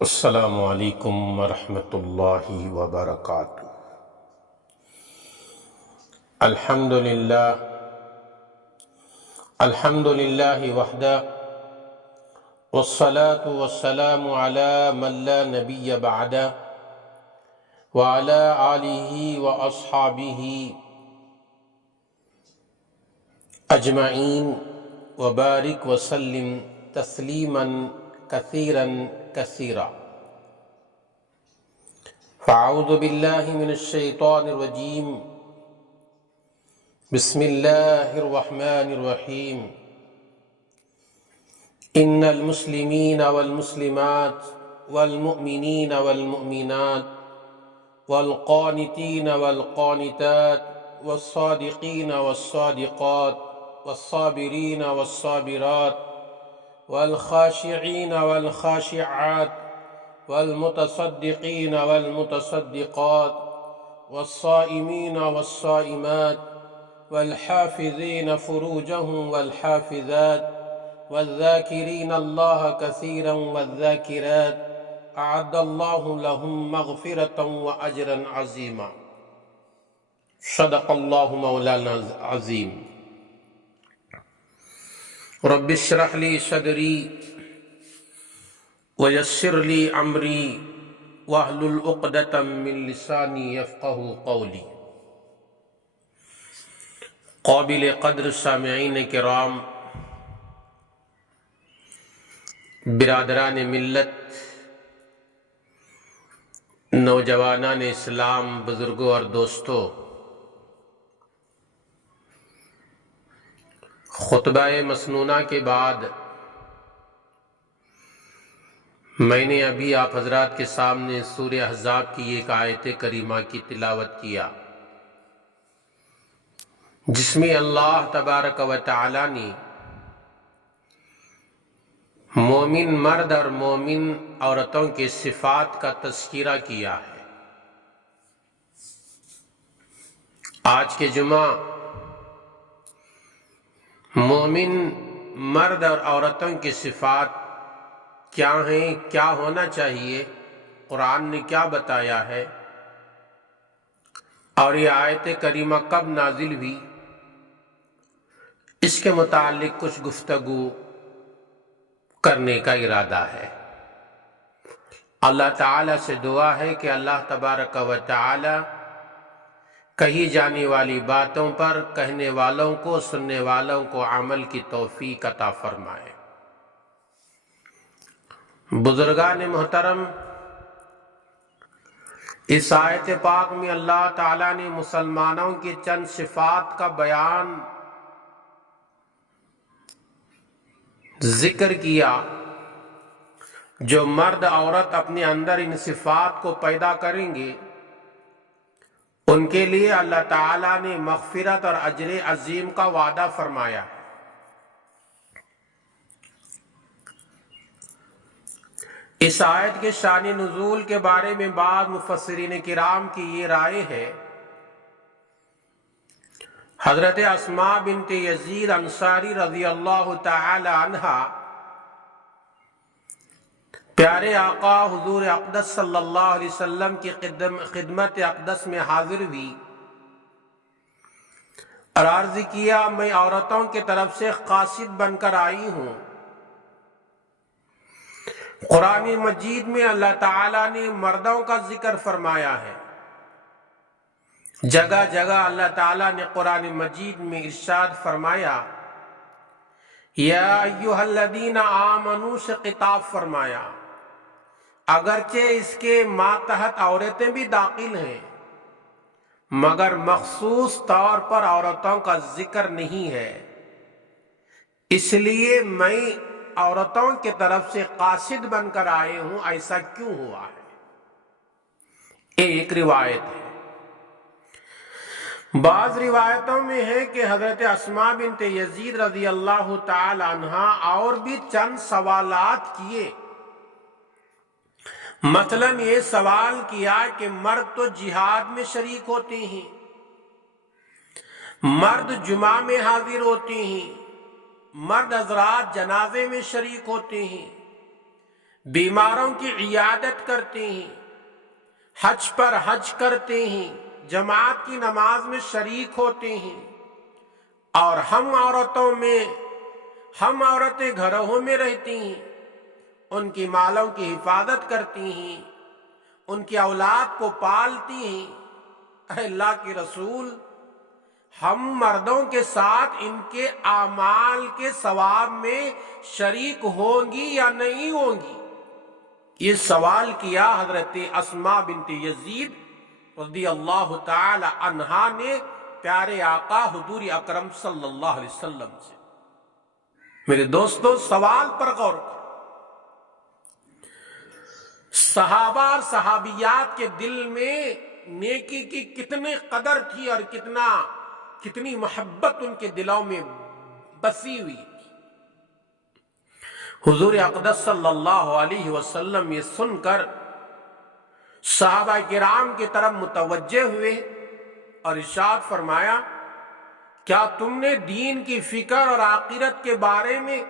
السلام علیکم ورحمۃ اللہ وبرکاتہ۔ الحمد للہ وحدہ والصلاة والسلام علی من لا نبی بعدہ وعلی آلہ واصحابہ اجمعین وبارک وسلم تسلیما کثیرا کثیرا۔ فاعوذ باللہ من الشیطان الرجیم، بسم اللہ الرحمن الرحیم۔ ان المسلمین والمسلمات والمؤمنین والمؤمنات والقانتین والقانتات والصادقین والصادقات والصابرین والصابرات والخاشعین والخاشعات والمتصدقین والمتصدقات والصائمین والصائمات والحافظین فروجهم والحافظات والذاکرین اللہ کثیرا والذاکرات اعد اللہ لهم مغفرة واجرا عظیما۔ صدق اللہ مولانا العظیم۔ رب اشرح لی صدری ویسر لی امری واحلل عقدۃ من لسانی یفقہوا قولی۔ قابل قدر سامعین کرام، برادران ملت، نوجوانان اسلام، بزرگوں اور دوستوں، خطبہ مسنونہ کے بعد میں نے ابھی آپ حضرات کے سامنے سورہ احزاب کی ایک آیت کریمہ کی تلاوت کیا، جس میں اللہ تبارک و تعالی نے مومن مرد اور مومن عورتوں کے صفات کا تذکرہ کیا ہے۔ آج کے جمعہ مومن مرد اور عورتوں کی صفات کیا ہیں، کیا ہونا چاہیے، قرآن نے کیا بتایا ہے، اور یہ آیت کریمہ کب نازل ہوئی، اس کے متعلق کچھ گفتگو کرنے کا ارادہ ہے۔ اللہ تعالیٰ سے دعا ہے کہ اللہ تبارک و تعالی کہی جانے والی باتوں پر کہنے والوں کو، سننے والوں کو عمل کی توفیق عطا فرمائے۔ بزرگان محترم، اس آیت پاک میں اللہ تعالیٰ نے مسلمانوں کی چند صفات کا بیان ذکر کیا، جو مرد عورت اپنے اندر ان صفات کو پیدا کریں گے، ان کے لیے اللہ تعالیٰ نے مغفرت اور اجر عظیم کا وعدہ فرمایا ہے۔ اس آیت کے شان نزول کے بارے میں بعض مفسرین کرام کی یہ رائے ہے۔ حضرت اسماء بنت یزید انصاری رضی اللہ تعالی عنہا پیارے آقا حضور اقدس صلی اللہ علیہ وسلم کی خدمت اقدس میں حاضر ہوئی اور عرض کیا، میں عورتوں کی طرف سے قاصد بن کر آئی ہوں۔ قرآن مجید میں اللہ تعالیٰ نے مردوں کا ذکر فرمایا ہے، جگہ جگہ اللہ تعالیٰ نے قرآن مجید میں ارشاد فرمایا، یا ایھا الذین آمنوا سے خطاب فرمایا، اگرچہ اس کے ماتحت عورتیں بھی داخل ہیں، مگر مخصوص طور پر عورتوں کا ذکر نہیں ہے، اس لیے میں عورتوں کی طرف سے قاصد بن کر آئے ہوں۔ ایسا کیوں ہوا ہے؟ ایک روایت ہے۔ بعض روایتوں میں ہے کہ حضرت اسماء بنت یزید رضی اللہ تعالی عنہا اور بھی چند سوالات کیے۔ مثلا یہ سوال کیا کہ مرد تو جہاد میں شریک ہوتے ہیں، مرد جمعہ میں حاضر ہوتے ہیں، مرد حضرات جنازے میں شریک ہوتے ہیں، بیماروں کی عیادت کرتے ہیں، حج پر حج کرتے ہیں، جماعت کی نماز میں شریک ہوتے ہیں، اور ہم عورتیں گھروں میں رہتی ہیں، ان کی مالوں کی حفاظت کرتی ہیں، ان کی اولاد کو پالتی ہیں۔ اے اللہ کے رسول، ہم مردوں کے ساتھ ان کے اعمال کے ثواب میں شریک ہوں گی یا نہیں ہوں گی؟ یہ سوال کیا حضرت اسماء بنت یزید رضی اللہ تعالی عنہا نے پیارے آقا حضور اکرم صلی اللہ علیہ وسلم سے۔ میرے دوستو، سوال پر غور کرو۔ صحابہ اور صحابیات کے دل میں نیکی کی کتنی قدر تھی اور کتنی محبت ان کے دلوں میں بسی ہوئی تھی۔ حضور اقدس صلی اللہ علیہ وسلم یہ سن کر صحابہ کرام کی طرف متوجہ ہوئے اور ارشاد فرمایا، کیا تم نے دین کی فکر اور آخرت کے بارے میں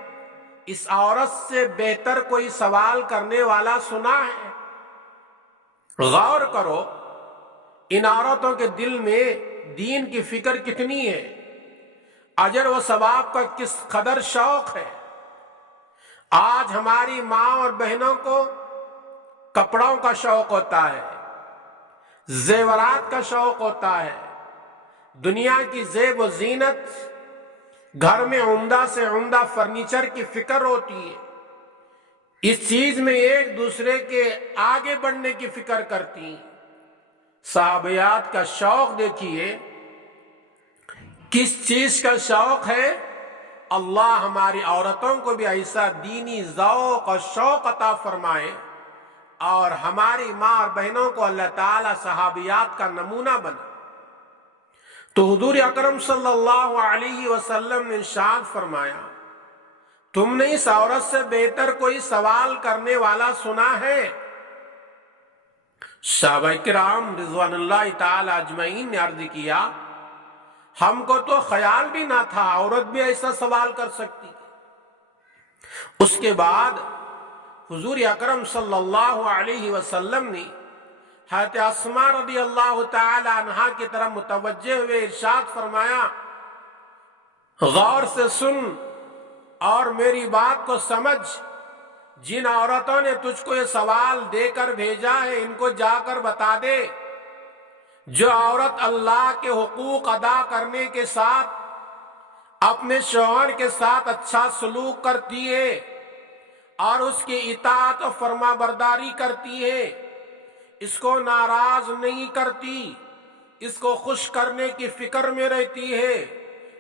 اس عورت سے بہتر کوئی سوال کرنے والا سنا ہے؟ غور کرو، ان عورتوں کے دل میں دین کی فکر کتنی ہے، اجر و ثواب کا کس قدر شوق ہے۔ آج ہماری ماں اور بہنوں کو کپڑوں کا شوق ہوتا ہے، زیورات کا شوق ہوتا ہے، دنیا کی زیب و زینت، گھر میں عمدہ سے عمدہ فرنیچر کی فکر ہوتی ہے، اس چیز میں ایک دوسرے کے آگے بڑھنے کی فکر کرتی ہیں۔ صحابیات کا شوق دیکھیے، کس چیز کا شوق ہے؟ اللہ ہماری عورتوں کو بھی ایسا دینی ذوق اور شوق عطا فرمائے، اور ہماری ماں اور بہنوں کو اللہ تعالی صحابیات کا نمونہ بنا۔ تو حضور اکرم صلی اللہ علیہ وسلم نے ارشاد فرمایا، تم نے اس عورت سے بہتر کوئی سوال کرنے والا سنا ہے؟ صحابہ کرام رضوان اللہ تعالی اجمعین نے عرض کیا، ہم کو تو خیال بھی نہ تھا عورت بھی ایسا سوال کر سکتی۔ اس کے بعد حضور اکرم صلی اللہ علیہ وسلم نے حضرت اسماء رضی اللہ تعالی عنہا کی طرف متوجہ ہوئے ارشاد فرمایا، غور سے سن اور میری بات کو سمجھ، جن عورتوں نے تجھ کو یہ سوال دے کر بھیجا ہے ان کو جا کر بتا دے، جو عورت اللہ کے حقوق ادا کرنے کے ساتھ اپنے شوہر کے ساتھ اچھا سلوک کرتی ہے اور اس کی اطاعت و فرما برداری کرتی ہے، اس کو ناراض نہیں کرتی، اس کو خوش کرنے کی فکر میں رہتی ہے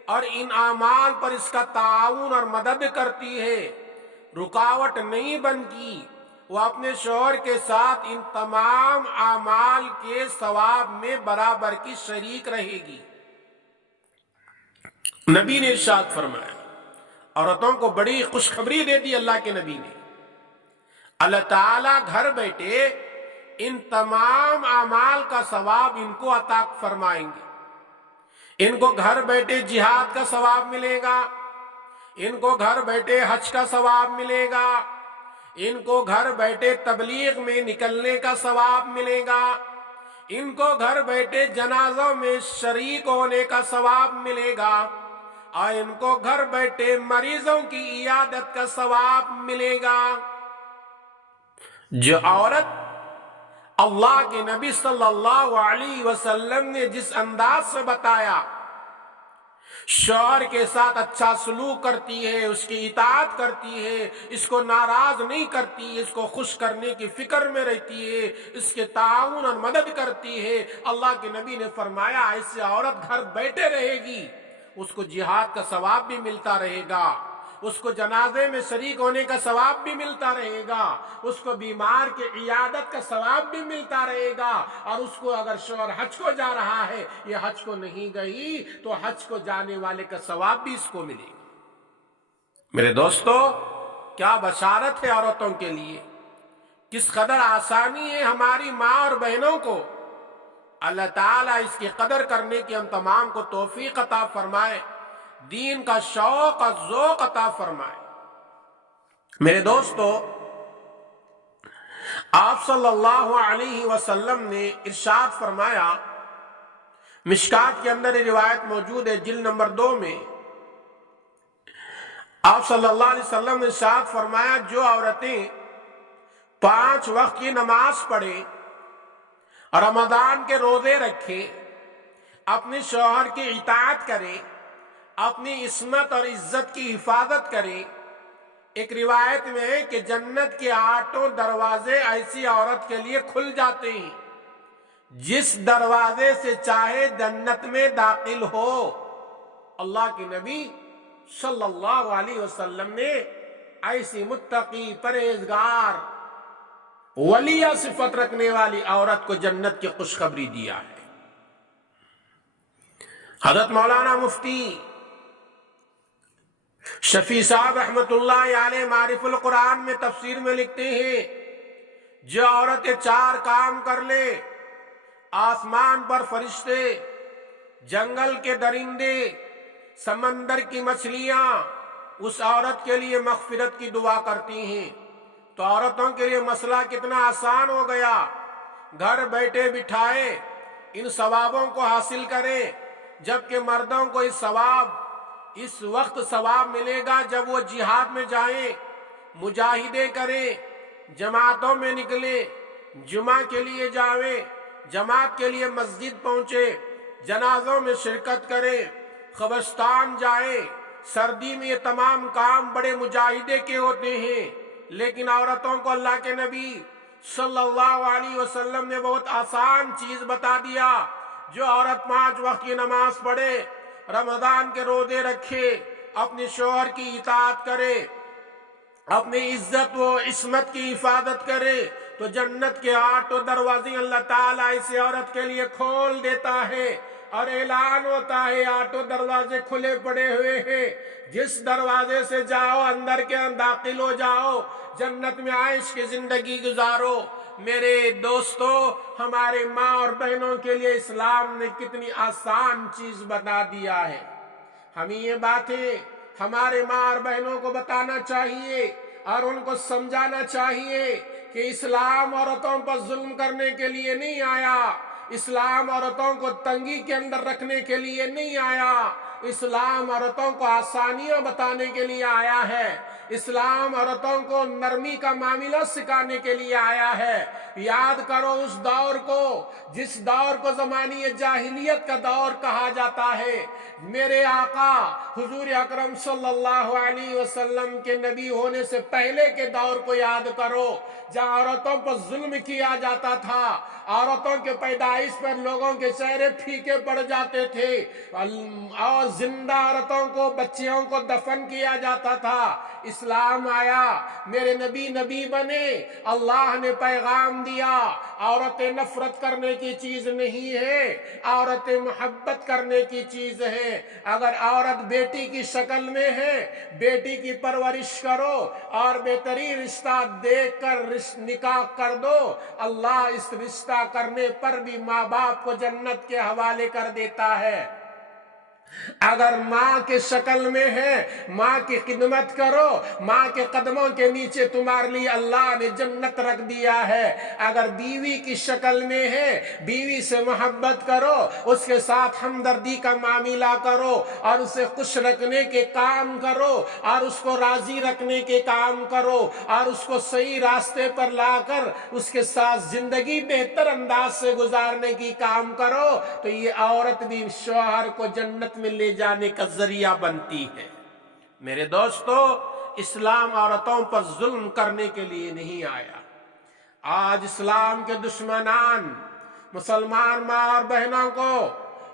اور ان اعمال پر اس کا تعاون اور مدد کرتی ہے، رکاوٹ نہیں بنتی، وہ اپنے شوہر کے ساتھ ان تمام اعمال کے ثواب میں برابر کی شریک رہے گی۔ نبی نے ارشاد فرمایا، عورتوں کو بڑی خوشخبری دے دی اللہ کے نبی نے، اللہ تعالیٰ گھر بیٹھے ان تمام اعمال کا ثواب ان کو عطا فرمائیں گے۔ ان کو گھر بیٹھے جہاد کا ثواب ملے گا، ان کو گھر بیٹھے حج کا ثواب ملے گا، ان کو گھر بیٹھے تبلیغ میں نکلنے کا ثواب ملے گا، ان کو گھر بیٹھے جنازوں میں شریک ہونے کا ثواب ملے گا، اور ان کو گھر بیٹھے مریضوں کی عیادت کا ثواب ملے گا۔ جو عورت اللہ کے نبی صلی اللہ علیہ وسلم نے جس انداز سے بتایا، شوہر کے ساتھ اچھا سلوک کرتی ہے، اس کی اطاعت کرتی ہے، اس کو ناراض نہیں کرتی، اس کو خوش کرنے کی فکر میں رہتی ہے، اس کے تعاون اور مدد کرتی ہے، اللہ کے نبی نے فرمایا ایسے عورت گھر بیٹھے رہے گی، اس کو جہاد کا ثواب بھی ملتا رہے گا، اس کو جنازے میں شریک ہونے کا ثواب بھی ملتا رہے گا، اس کو بیمار کے عیادت کا ثواب بھی ملتا رہے گا، اور اس کو اگر شوہر حج کو جا رہا ہے، یہ حج کو نہیں گئی تو حج کو جانے والے کا ثواب بھی اس کو ملے گا۔ میرے دوستو، کیا بشارت ہے عورتوں کے لیے، کس قدر آسانی ہے ہماری ماں اور بہنوں کو۔ اللہ تعالیٰ اس کی قدر کرنے کی ہم تمام کو توفیق عطا فرمائے، دین کا شوق اور ذوق عطا فرمائے۔ میرے دوستو، آپ صلی اللہ علیہ وسلم نے ارشاد فرمایا، مشکات کے اندر یہ روایت موجود ہے جلد نمبر 2 میں، آپ صلی اللہ علیہ وسلم نے ارشاد فرمایا، جو عورتیں 5 وقت کی نماز پڑھیں، رمضان کے روزے رکھیں، اپنے شوہر کی اطاعت کریں، اپنی عصمت اور عزت کی حفاظت کریں، ایک روایت میں ہے کہ جنت کے 8 دروازے ایسی عورت کے لیے کھل جاتے ہیں جس دروازے سے چاہے جنت میں داخل ہو۔ اللہ کے نبی صلی اللہ علیہ وسلم نے ایسی متقی، پرہیزگار، ولیہ صفت رکھنے والی عورت کو جنت کی خوشخبری دیا ہے۔ حضرت مولانا مفتی شفیع صاحب رحمت اللہ علیہ معارف القرآن میں تفسیر میں لکھتے ہیں، جو عورت 4 کام کر لے، آسمان پر فرشتے، جنگل کے درندے، سمندر کی مچھلیاں اس عورت کے لیے مغفرت کی دعا کرتی ہیں، تو عورتوں کے لیے مسئلہ کتنا آسان ہو گیا۔ گھر بیٹھے بٹھائے ان ثوابوں کو حاصل کریں، جبکہ مردوں کو اس وقت ثواب ملے گا جب وہ جہاد میں جائیں، مجاہدے کریں، جماعتوں میں نکلیں، جمعہ کے لیے جائیں، جماعت کے لیے مسجد پہنچے، جنازوں میں شرکت کریں، قبرستان جائیں۔ سردی میں یہ تمام کام بڑے مجاہدے کے ہوتے ہیں، لیکن عورتوں کو اللہ کے نبی صلی اللہ علیہ وسلم نے بہت آسان چیز بتا دیا۔ جو عورت 5 وقت کی نماز پڑھے، رمضان کے روزے رکھے، اپنے شوہر کی اطاعت کرے، اپنی عزت و عصمت کی حفاظت کرے، تو جنت کے 8 دروازے اللہ تعالیٰ اس عورت کے لیے کھول دیتا ہے، اور اعلان ہوتا ہے 8 دروازے کھلے پڑے ہوئے ہیں، جس دروازے سے جاؤ اندر کے داخل ہو جاؤ، جنت میں عیش کی زندگی گزارو۔ میرے دوستو، ہمارے ماں اور بہنوں کے لیے اسلام نے کتنی آسان چیز بتا دیا ہے۔ ہمیں یہ باتیں ہمارے ماں اور بہنوں کو بتانا چاہیے اور ان کو سمجھانا چاہیے کہ اسلام عورتوں پر ظلم کرنے کے لیے نہیں آیا، اسلام عورتوں کو تنگی کے اندر رکھنے کے لیے نہیں آیا، اسلام عورتوں کو آسانیاں بتانے کے لیے آیا ہے، اسلام عورتوں کو نرمی کا معاملہ سکھانے کے لیے آیا ہے۔ یاد کرو اس دور کو، جس دور کو زمانی جاہلیت کا دور کہا جاتا ہے۔ میرے آقا حضور اکرم صلی اللہ علیہ وسلم کے نبی ہونے سے پہلے کے دور کو یاد کرو، جہاں عورتوں پر ظلم کیا جاتا تھا، عورتوں کے پیدائش پر لوگوں کے چہرے پھیکے پڑ جاتے تھے، اور زندہ عورتوں کو، بچیوں کو دفن کیا جاتا تھا۔ اسلام آیا، میرے نبی بنے، اللہ نے پیغام دیا، عورتیں نفرت کرنے کی چیز نہیں ہے، عورتیں محبت کرنے کی چیز ہے۔ اگر عورت بیٹی کی شکل میں ہے، بیٹی کی پرورش کرو اور بہترین رشتہ دیکھ کر نکاح کر دو، اللہ اس رشتہ کرنے پر بھی ماں باپ کو جنت کے حوالے کر دیتا ہے۔ اگر ماں کے شکل میں ہے، ماں کی خدمت کرو، ماں کے قدموں کے نیچے تمہارے لیے اللہ نے جنت رکھ دیا ہے۔ اگر بیوی کی شکل میں ہے، بیوی سے محبت کرو، اس کے ساتھ ہمدردی کا معاملہ کرو اور اسے خوش رکھنے کے کام کرو اور اس کو راضی رکھنے کے کام کرو اور اس کو صحیح راستے پر لا کر اس کے ساتھ زندگی بہتر انداز سے گزارنے کی کام کرو، تو یہ عورت بھی شوہر کو جنت میں لے جانے کا ذریعہ بنتی ہے۔ میرے دوستو، اسلام عورتوں پر ظلم کرنے کے لیے نہیں آیا۔ آج اسلام کے دشمنان مسلمان ماں اور بہنوں کو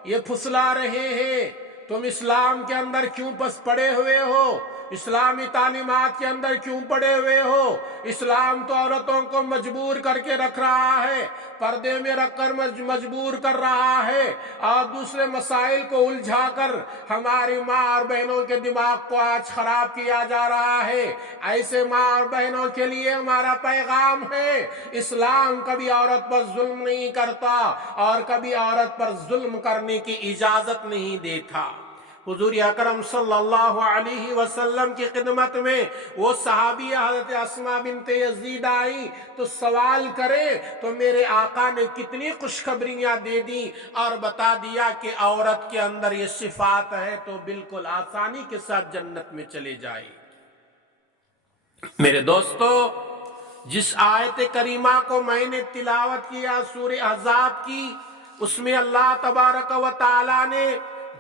یہ پھسلا رہے ہیں، تم اسلام کے اندر کیوں پس پڑے ہوئے ہو، اسلامی تعلیمات کے اندر کیوں پڑے ہوئے ہو؟ اسلام تو عورتوں کو مجبور کر کے رکھ رہا ہے، پردے میں رکھ کر مجبور کر رہا ہے، اور دوسرے مسائل کو الجھا کر ہماری ماں اور بہنوں کے دماغ کو آج خراب کیا جا رہا ہے۔ ایسے ماں اور بہنوں کے لیے ہمارا پیغام ہے، اسلام کبھی عورت پر ظلم نہیں کرتا اور کبھی عورت پر ظلم کرنے کی اجازت نہیں دیتا۔ حضور اکرم صلی اللہ علیہ وسلم کی خدمت میں وہ صحابیہ حضرت اسماء بنت یزید آئی تو سوال کرے تو میرے آقا نے کتنی خوشخبریاں دے دی اور بتا دیا کہ عورت کے اندر یہ صفات ہے تو بالکل آسانی کے ساتھ جنت میں چلے جائے۔ میرے دوستو، جس آیت کریمہ کو میں نے تلاوت کیا سورہ احزاب کی، اس میں اللہ تبارک و تعالی نے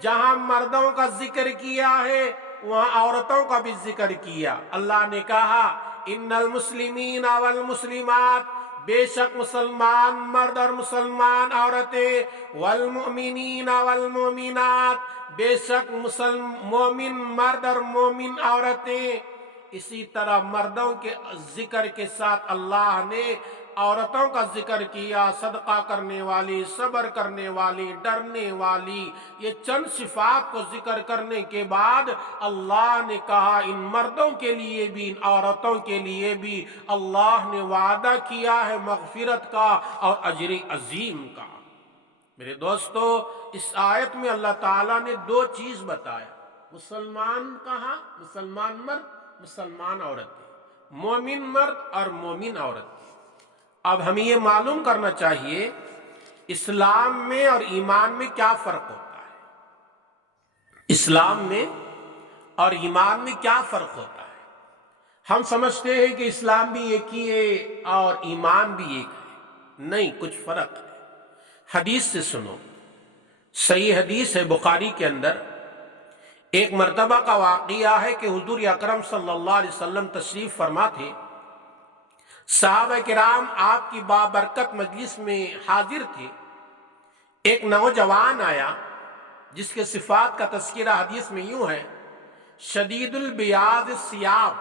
جہاں مردوں کا ذکر کیا ہے وہاں عورتوں کا بھی ذکر کیا۔ اللہ نے کہا ان المسلمین والمسلمات، بے شک مسلمان مرد اور مسلمان عورتیں، والمؤمنین والمؤمنات، بے شک مومن مرد اور مومن عورتیں۔ اسی طرح مردوں کے ذکر کے ساتھ اللہ نے عورتوں کا ذکر کیا، صدقہ کرنے والی، صبر کرنے والی، ڈرنے والی۔ یہ چند صفات کو ذکر کرنے کے بعد اللہ نے کہا ان مردوں کے لیے بھی ان عورتوں کے لیے بھی اللہ نے وعدہ کیا ہے مغفرت کا اور اجر عظیم کا۔ میرے دوستو، اس آیت میں اللہ تعالیٰ نے دو چیز بتایا، مسلمان کہا، مسلمان مرد، مسلمان عورتیں، مومن مرد اور مومن عورتیں۔ اب ہمیں یہ معلوم کرنا چاہیے اسلام میں اور ایمان میں کیا فرق ہوتا ہے۔ اسلام میں اور ایمان میں کیا فرق ہوتا ہے؟ ہم سمجھتے ہیں کہ اسلام بھی ایک ہی ہے اور ایمان بھی ایک ہے، نہیں، کچھ فرق ہے۔ حدیث سے سنو، صحیح حدیث ہے بخاری کے اندر، ایک مرتبہ کا واقعہ ہے کہ حضور اکرم صلی اللہ علیہ وسلم تشریف فرما تھے، صحابہ کرام آپ کی بابرکت مجلس میں حاضر تھے۔ ایک نوجوان آیا جس کے صفات کا تذکرہ حدیث میں یوں ہے، شدید البیاض الثیاب،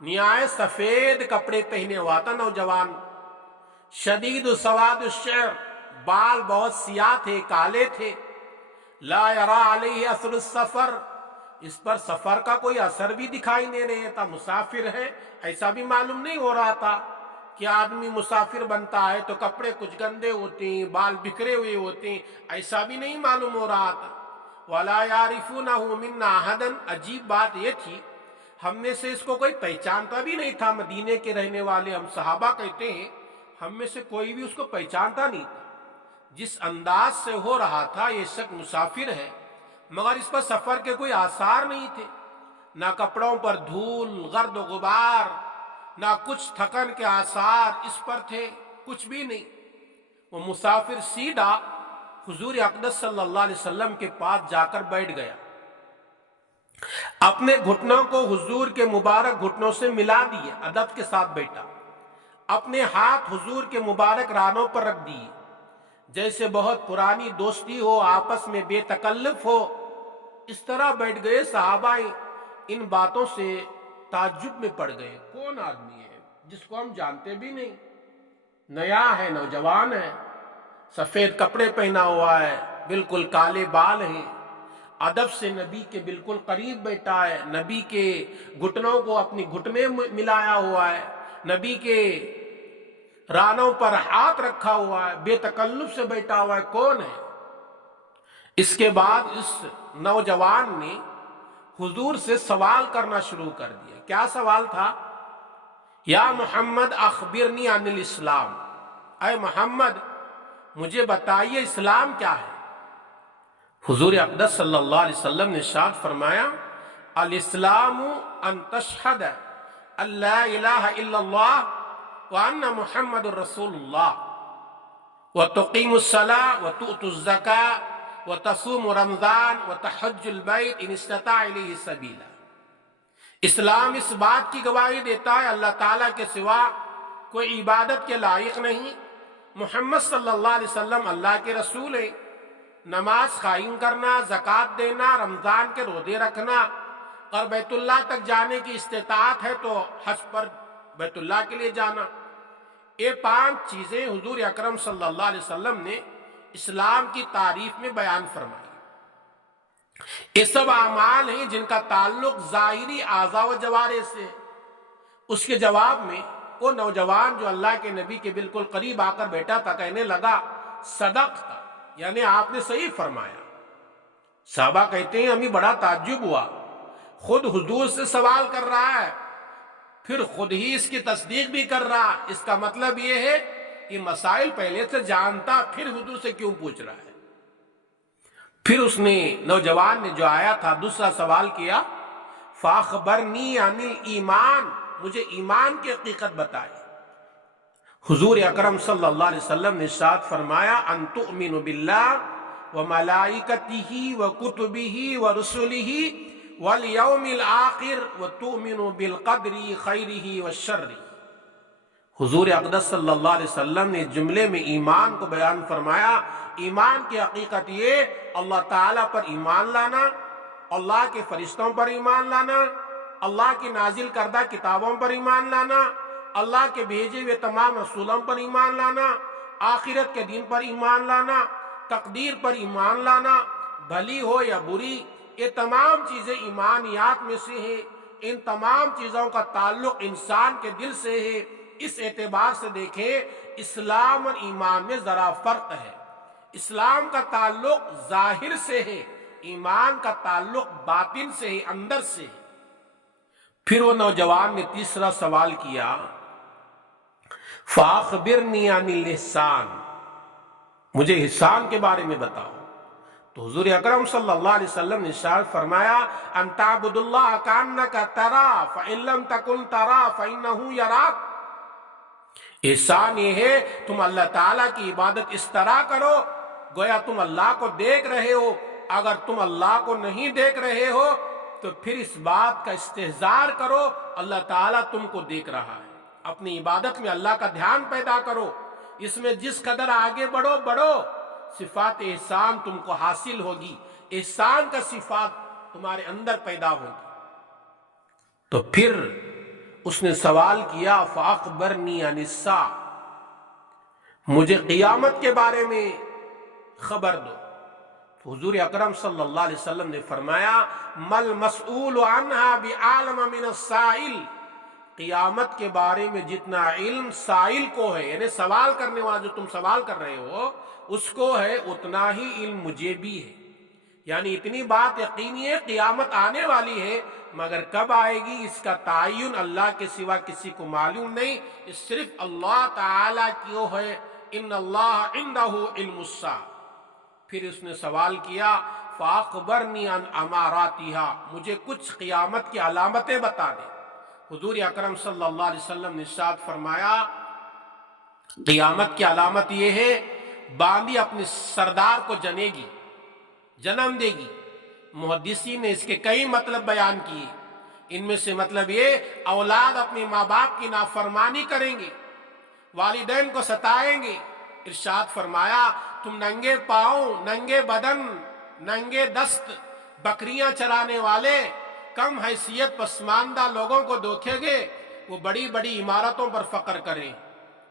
نہایت سفید کپڑے پہنے ہوا تھا نوجوان، شدید سواد الشعر، بال بہت سیاہ تھے، کالے تھے، لا یرا علیہ اثر السفر، اس پر سفر کا کوئی اثر بھی دکھائی نہیں رہا تھا، مسافر ہے ایسا بھی معلوم نہیں ہو رہا تھا کہ آدمی مسافر بنتا ہے تو کپڑے کچھ گندے ہوتے ہیں، بال بکھرے ہوئے ہوتے ہیں، ایسا بھی نہیں معلوم ہو رہا تھا۔ وَلَا يَعْرِفُونَهُ مِنَّا أَحَدًا، عجیب بات یہ تھی ہم میں سے اس کو کوئی پہچانتا بھی نہیں تھا۔ مدینے کے رہنے والے ہم صحابہ کہتے ہیں ہم میں سے کوئی بھی اس کو پہچانتا نہیں تھا۔ جس انداز سے ہو رہا تھا یہ شخص مسافر ہے، مگر اس پر سفر کے کوئی آثار نہیں تھے، نہ کپڑوں پر دھول، گرد و غبار، نہ کچھ تھکن کے آثار اس پر تھے، کچھ بھی نہیں۔ وہ مسافر سیدھا حضور اقدس صلی اللہ علیہ وسلم کے پاس جا کر بیٹھ گیا، اپنے گھٹنوں کو حضور کے مبارک گھٹنوں سے ملا دیے، ادب کے ساتھ بیٹھا، اپنے ہاتھ حضور کے مبارک رانوں پر رکھ دیے، جیسے بہت پرانی دوستی ہو، آپس میں بے تکلف ہو، اس طرح بیٹھ گئے۔ صحابہ ان باتوں سے تعجب میں پڑ گئے، کون آدمی ہے جس کو ہم جانتے بھی نہیں، نیا ہے، نوجوان ہے، سفید کپڑے پہنا ہوا ہے، بالکل کالے بال ہیں، ادب سے نبی کے بالکل قریب بیٹھا ہے، نبی کے گھٹنوں کو اپنی گھٹنے میں ملایا ہوا ہے، نبی کے رانوں پر ہاتھ رکھا ہوا ہے، بے تکلف سے بیٹھا ہوا ہے، کون ہے؟ اس کے بعد اس نوجوان نے حضور سے سوال کرنا شروع کر دیا۔ کیا سوال تھا؟ یا محمد اخبرنی عن الاسلام، اے محمد مجھے بتائیے اسلام کیا ہے؟ حضور اقدس صلی اللہ علیہ وسلم نے ارشاد فرمایا، الاسلام ان تشہد ان لا الہ الا اللہ وان محمد رسول اللہ وتقیم الصلاۃ وتؤتی الزکاۃ وتصوم رمضان وتحج البیت ان استطاع الیہ سبیلا۔ اسلام اس بات کی گواہی دیتا ہے اللہ تعالیٰ کے سوا کوئی عبادت کے لائق نہیں، محمد صلی اللہ علیہ وسلم اللہ کے رسول ہیں، نماز قائم کرنا، زکوٰۃ دینا، رمضان کے روزے رکھنا، اور بیت اللہ تک جانے کی استطاعت ہے تو حج پر بیت اللہ کے لیے جانا، یہ 5 چیزیں حضور اکرم صلی اللہ علیہ وسلم نے اسلام کی تعریف میں بیان فرمائی۔ یہ سب اعمال ہیں جن کا تعلق ظاہری اعضاء و جوارح سے۔ اس کے جواب میں وہ نوجوان جو اللہ کے نبی کے بالکل قریب آ کر بیٹھا تھا کہنے لگا، صدقت، یعنی آپ نے صحیح فرمایا، صحابہ کہتے ہیں ہمیں بڑا تعجب ہوا، خود حضور سے سوال کر رہا ہے، پھر خود ہی اس کی تصدیق بھی کر رہا، اس کا مطلب یہ ہے کہ مسائل پہلے سے جانتا، پھر حضور سے کیوں پوچھ رہا ہے؟ پھر اس نے نوجوان نے جو آیا تھا دوسرا سوال کیا، فاخبرنی عن الایمان، مجھے ایمان کی حقیقت بتائی۔ حضور اکرم صلی اللہ علیہ وسلم نے ارشاد فرمایا، ان تؤمن باللہ وملائکتہ وکتبہ ورسلہ والیوم الآخر وتؤمن بالقدر خیرہ وشرہ۔ حضور اقدس صلی اللہ علیہ وسلم نے جملے میں ایمان کو بیان فرمایا۔ ایمان کی حقیقت یہ اللہ تعالیٰ پر ایمان لانا، اللہ کے فرشتوں پر ایمان لانا، اللہ کی نازل کردہ کتابوں پر ایمان لانا، اللہ کے بھیجے ہوئے تمام رسولوں پر ایمان لانا، آخرت کے دن پر ایمان لانا، تقدیر پر ایمان لانا، بھلی ہو یا بری، یہ تمام چیزیں ایمانیات میں سے ہیں۔ ان تمام چیزوں کا تعلق انسان کے دل سے ہے۔ اس اعتبار سے دیکھیں، اسلام اور ایمان میں ذرا فرق ہے۔ اسلام کا تعلق ظاہر سے ہے، ایمان کا تعلق باطن سے ہے، اندر سے ہے۔ پھر وہ نوجوان نے تیسرا سوال کیا، فاخبرنی عن الاحسان، مجھے احسان کے بارے میں بتاؤ۔ تو حضور اکرم صلی اللہ علیہ وسلم نے ارشاد فرمایا، ان تعبد اللہ کانک تراہ فإن لم تکن تراہ فإنہ یراک۔ احسان یہ ہے تم اللہ تعالیٰ کی عبادت اس طرح کرو گویا تم اللہ کو دیکھ رہے ہو۔ اگر تم اللہ کو نہیں دیکھ رہے ہو تو پھر اس بات کا استحضار کرو اللہ تعالیٰ تم کو دیکھ رہا ہے۔ اپنی عبادت میں اللہ کا دھیان پیدا کرو، اس میں جس قدر آگے بڑھو صفات احسان تم کو حاصل ہوگی، احسان کا صفات تمہارے اندر پیدا ہوگی۔ تو پھر اس نے سوال کیا، فاخبرنی عن الساعہ، مجھے قیامت کے بارے میں خبر دو۔ تو حضور اکرم صلی اللہ علیہ وسلم نے فرمایا، مل مسئول عنہا بعالم من السائل، قیامت کے بارے میں جتنا علم سائل کو ہے، یعنی سوال کرنے والا جو تم سوال کر رہے ہو اس کو ہے، اتنا ہی علم مجھے بھی ہے۔ یعنی اتنی بات یقینی ہے قیامت آنے والی ہے، مگر کب آئے گی اس کا تعین اللہ کے سوا کسی کو معلوم نہیں، یہ صرف اللہ تعالیٰ کی ہے۔ ان اللہ عندہ علم الساعہ۔ پھر اس نے سوال کیا، فاخبرنی عن اماراتہا، مجھے کچھ قیامت کی علامتیں بتا دے۔ حضور اکرم صلی اللہ علیہ وسلم نے ارشاد فرمایا، قیامت کی علامت یہ ہے، باندی اپنے سردار کو جنے گی، جنم دے گی۔ محدثین نے اس کے کئی مطلب بیان کیے، ان میں سے مطلب یہ، اولاد اپنے ماں باپ کی نافرمانی کریں گے، والدین کو ستائیں گے۔ ارشاد فرمایا، تم ننگے پاؤں، ننگے بدن، ننگے دست بکریاں چرانے والے کم حیثیت پسماندہ لوگوں کو دیکھیں گے، وہ بڑی بڑی عمارتوں پر فخر کریں،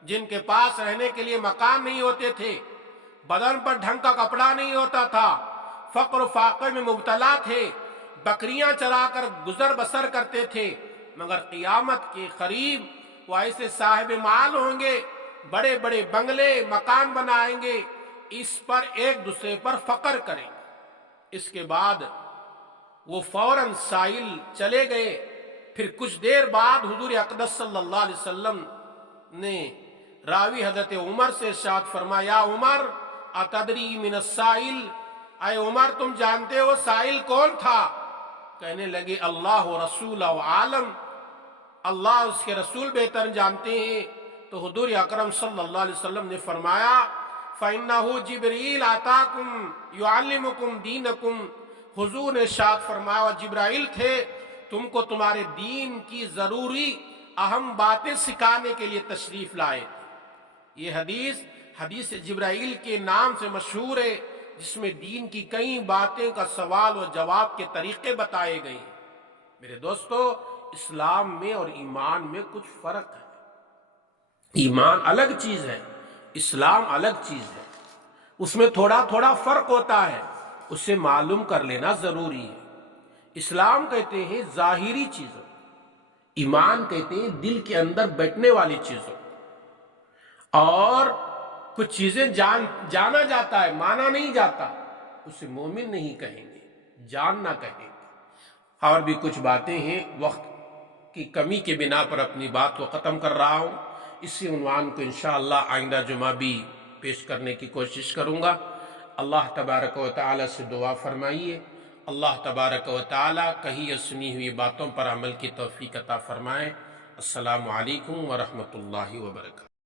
جن کے پاس رہنے کے لیے مکان نہیں ہوتے تھے، بدن پر ڈھنگ کا کپڑا نہیں ہوتا تھا، فقر و فاقے میں مبتلا تھے، بکریاں چرا کر گزر بسر کرتے تھے، مگر قیامت کے قریب وہ ایسے صاحب مال ہوں گے، بڑے بڑے بنگلے مکان بنائیں گے، اس پر ایک دوسرے پر فخر کریں گے۔ اس کے بعد وہ فوراً سائل چلے گئے۔ پھر کچھ دیر بعد حضور اقدس صلی اللہ علیہ وسلم نے راوی حضرت عمر سے ارشاد فرمایا، عمر اتدری من السائل، اے عمر تم جانتے ہو سائل کون تھا؟ کہنے لگے، اللہ و رسول و عالم، اللہ اس کے رسول بہتر جانتے ہیں۔ تو حضور اکرم صلی اللہ علیہ وسلم نے فرمایا، فَإِنَّهُ جِبْرِيلَ آتَاكُمْ يُعَلِّمُكُمْ دِينَكُمْ، حضور نے ارشاد فرمایا جبرائیل تھے، تم کو تمہارے دین کی ضروری اہم باتیں سکھانے کے لیے تشریف لائے۔ یہ حدیث جبرائیل کے نام سے مشہور ہے، جس میں دین کی کئی باتیں کا سوال و جواب کے طریقے بتائے گئے ہیں۔ میرے دوستو، اسلام میں اور ایمان میں کچھ فرق ہے۔ ایمان الگ چیز ہے، اسلام الگ چیز ہے، اس میں تھوڑا تھوڑا فرق ہوتا ہے، اسے معلوم کر لینا ضروری ہے۔ اسلام کہتے ہیں ظاہری چیزوں، ایمان کہتے ہیں دل کے اندر بیٹھنے والی چیزوں، اور کچھ چیزیں جانا جاتا ہے، مانا نہیں جاتا، اسے مومن نہیں کہیں گے۔ جان نہ کہیں گے۔ اور بھی کچھ باتیں ہیں، وقت کی کمی کے بنا پر اپنی بات کو ختم کر رہا ہوں۔ اسی عنوان کو انشاءاللہ آئندہ جمعہ بھی پیش کرنے کی کوشش کروں گا۔ اللہ تبارک و تعالی سے دعا فرمائیے، اللہ تبارک و تعالی کہی سنی ہوئی باتوں پر عمل کی توفیق عطا فرمائے۔ السلام علیکم ورحمۃ اللہ وبرکاتہ۔